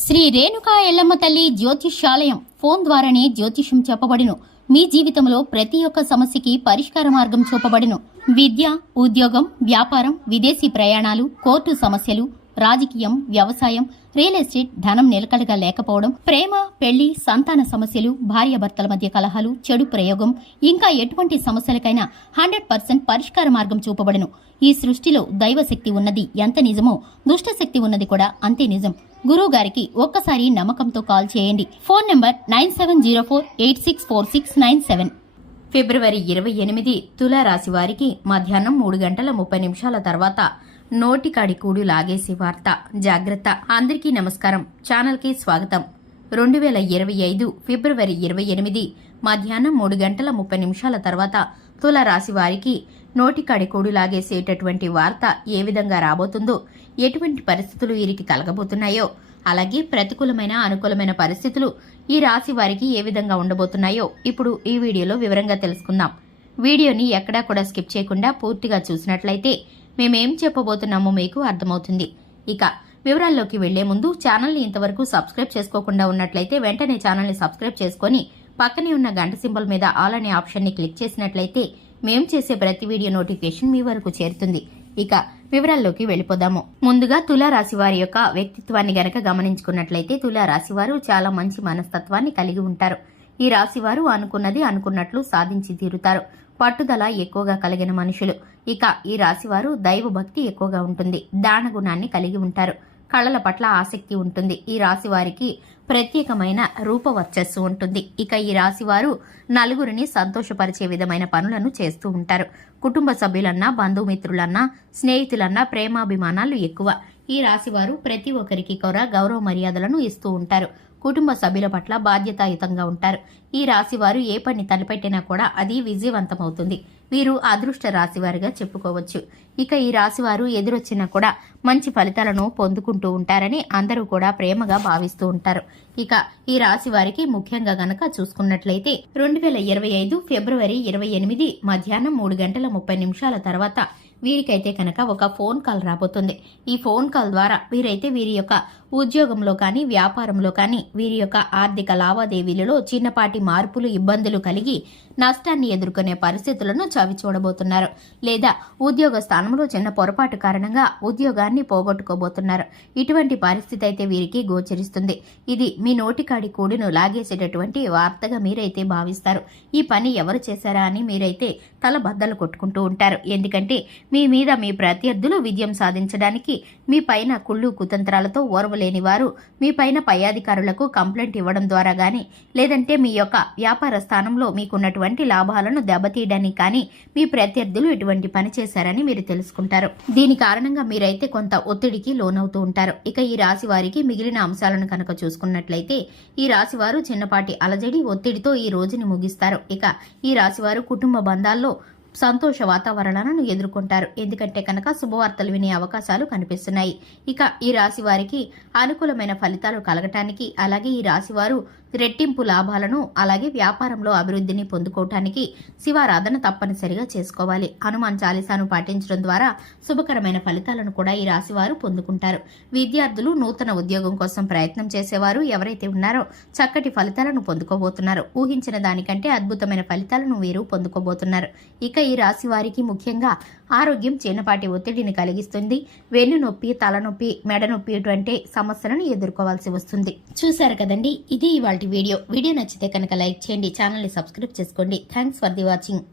శ్రీ రేణుకా ఎల్లమ్మ తల్లి జ్యోతిష్యాలయం ఫోన్ ద్వారానే జ్యోతిష్యం చెప్పబడును. మీ జీవితంలో ప్రతి ఒక్క సమస్యకి పరిష్కార మార్గం చూపబడును. విద్య, ఉద్యోగం, వ్యాపారం, విదేశీ ప్రయాణాలు, కోర్టు సమస్యలు, రాజకీయం, వ్యవసాయం, రియల్ ఎస్టేట్, ధనం నిలకడగా లేకపోవడం, ప్రేమ, పెళ్లి, సంతాన సమస్యలు, భార్యాభర్తల మధ్య కలహాలు, చెడు ప్రయోగం, ఇంకా ఎటువంటి సమస్యలకైనా 100% పరిష్కార మార్గం చూపబడును. ఈ సృష్టిలో దైవశక్తి ఉన్నది ఎంత నిజమో దుష్ట శక్తి ఉన్నది కూడా అంతే నిజం. గురువు గారికి ఒక్కసారి నమ్మకంతో కాల్ చేయండి. Phone number 9704864697. ఫిబ్రవరి 28 తులారాశి వారికి మధ్యాహ్నం 3:30 తర్వాత నోటికాడి కూడు లాగేసి వార్త. జాగ్రత్త. అందరికీ నమస్కారం. ఛానల్ కి స్వాగతం. 2025 ఫిబ్రవరి 28 మధ్యాహ్నం 3:30 తర్వాత తులారాశి వారికి నోటికాడి కూడు లాగేసేటటువంటి వార్త ఏ విధంగా రాబోతుందో, ఎటువంటి పరిస్థితులు వీరికి కలగబోతున్నాయో, అలాగే ప్రతికూలమైన అనుకూలమైన పరిస్థితులు ఈ రాశి వారికి ఏ విధంగా ఉండబోతున్నాయో ఇప్పుడు ఈ వీడియోలో వివరంగా తెలుసుకుందాం. వీడియోని ఎక్కడా కూడా స్కిప్ చేయకుండా పూర్తిగా చూసినట్లయితే మేమేం చెప్పబోతున్నామో మీకు అర్థమవుతుంది. ఇక వివరాల్లోకి వెళ్లే ముందు ఛానల్ని ఇంతవరకు సబ్స్క్రైబ్ చేసుకోకుండా ఉన్నట్లయితే వెంటనే ఛానల్ని సబ్స్క్రైబ్ చేసుకుని పక్కనే ఉన్న గంట సింబల్ మీద ఆల్ అనే ఆప్షన్ని క్లిక్ చేసినట్లయితే మేం చేసే ప్రతి వీడియో నోటిఫికేషన్ మీ వరకు చేరుతుంది. ఇక వివరాల్లోకి వెళ్ళిపోదాము. ముందుగా తులారాశి వారి యొక్క వ్యక్తిత్వాన్ని గనక గమనించుకున్నట్లయితే తులారాశి వారు చాలా మంచి మనస్తత్వాన్ని కలిగి ఉంటారు. ఈ రాశి వారు అనుకున్నది అనుకున్నట్లు సాధించి తీరుతారు. పట్టుదల ఎక్కువగా కలిగిన మనుషులు. ఇక ఈ రాశివారు దైవ భక్తి ఎక్కువగా ఉంటుంది. దాన గుణాన్ని కలిగి ఉంటారు. కళల పట్ల ఆసక్తి ఉంటుంది. ఈ రాశి వారికి ప్రత్యేకమైన రూపవర్చస్సు ఉంటుంది. ఇక ఈ రాశివారు నలుగురిని సంతోషపరిచే విధమైన పనులను చేస్తూ ఉంటారు. కుటుంబ సభ్యులన్నా, బంధుమిత్రులన్నా, స్నేహితులన్నా ప్రేమాభిమానాలు ఎక్కువ. ఈ రాశివారు ప్రతి ఒక్కరికి కూడా గౌరవ మర్యాదలను ఇస్తూ ఉంటారు. కుటుంబ సభ్యుల పట్ల బాధ్యతాయుతంగా ఉంటారు. ఈ రాశివారు ఏ పని తలపెట్టినా కూడా అది విజయవంతమవుతుంది. వీరు అదృష్ట రాశివారిగా చెప్పుకోవచ్చు. ఇక ఈ రాశివారు ఎదురొచ్చినా కూడా మంచి ఫలితాలను పొందుకుంటూ ఉంటారని అందరూ కూడా ప్రేమగా భావిస్తూ ఉంటారు. ఇక ఈ రాశి వారికి ముఖ్యంగా గనక చూసుకున్నట్లయితే 2025 ఫిబ్రవరి 28 మధ్యాహ్నం 3:30 తర్వాత వీరికైతే కనుక ఒక ఫోన్ కాల్ రాబోతుంది. ఈ ఫోన్ కాల్ ద్వారా వీరైతే వీరి యొక్క ఉద్యోగంలో కానీ, వ్యాపారంలో కానీ, వీరి యొక్క ఆర్థిక లావాదేవీలలో చిన్నపాటి మార్పులు, ఇబ్బందులు కలిగి నష్టాన్ని ఎదుర్కొనే పరిస్థితులను చవి చూడబోతున్నారు. లేదా ఉద్యోగ స్థానంలో చిన్న పొరపాటు కారణంగా ఉద్యోగాన్ని పోగొట్టుకోబోతున్నారు. ఇటువంటి పరిస్థితి అయితే వీరికి గోచరిస్తుంది. ఇది మీ నోటికాడి కూడును లాగేసేటటువంటి వార్తగా మీరైతే భావిస్తారు. ఈ పని ఎవరు చేశారా అని మీరైతే తల బద్దలు కొట్టుకుంటూ ఉంటారు. ఎందుకంటే మీ మీద మీ ప్రత్యర్థులు విజయం సాధించడానికి మీ పైన కుళ్ళు కుతంత్రాలతో ఓర్వలేని వారు మీ పైన పై అధికారులకు కంప్లైంట్ ఇవ్వడం ద్వారా గానీ, లేదంటే మీ యొక్క వ్యాపార స్థానంలో మీకున్నటువంటి లాభాలను దెబ్బతీయడానికి కానీ మీ ప్రత్యర్థులు ఇటువంటి పని చేశారని మీరు తెలుసుకుంటారు. దీని కారణంగా మీరైతే కొంత ఒత్తిడికి లోనవుతూ ఉంటారు. ఇక ఈ రాశి వారికి మిగిలిన అంశాలను కనుక చూసుకున్నట్లయితే ఈ రాశి వారు చిన్నపాటి అలజడి, ఒత్తిడితో ఈ రోజుని ముగిస్తారు. ఇక ఈ రాశి వారు కుటుంబ బంధాల్లో సంతోష వాతావరణాలను ఎదుర్కొంటారు. ఎందుకంటే కనుక శుభవార్తలు వినే అవకాశాలు కనిపిస్తున్నాయి. ఇక ఈ రాశి వారికి అనుకూలమైన ఫలితాలు కలగటానికి, అలాగే ఈ రాశి వారు రెట్టింపు లాభాలను, అలాగే వ్యాపారంలో అభివృద్ధిని పొందుకోవటానికి శివారాధన తప్పనిసరిగా చేసుకోవాలి. హనుమాన్ చాలీసాను పాటించడం ద్వారా శుభకరమైన ఫలితాలను కూడా ఈ రాశి వారు పొందుకుంటారు. విద్యార్థులు, నూతన ఉద్యోగం కోసం ప్రయత్నం చేసేవారు ఎవరైతే ఉన్నారో చక్కటి ఫలితాలను పొందుకోబోతున్నారు. ఊహించిన దానికంటే అద్భుతమైన ఫలితాలను వీరు పొందుకోబోతున్నారు. ఇక ఈ రాశి వారికి ముఖ్యంగా ఆరోగ్యం చిన్నపాటి ఒత్తిడిని కలిగిస్తుంది. వెన్ను నొప్పి, తలనొప్పి, మెడ నొప్పి ఇటువంటి సమస్యలను ఎదుర్కోవాల్సి వస్తుంది. చూశారు కదండి, ఇది ఇవాల్టి వీడియో. వీడియో నచ్చితే కనుక లైక్ చేయండి, ఛానల్ని సబ్స్క్రైబ్ చేసుకోండి. Thanks for the watching.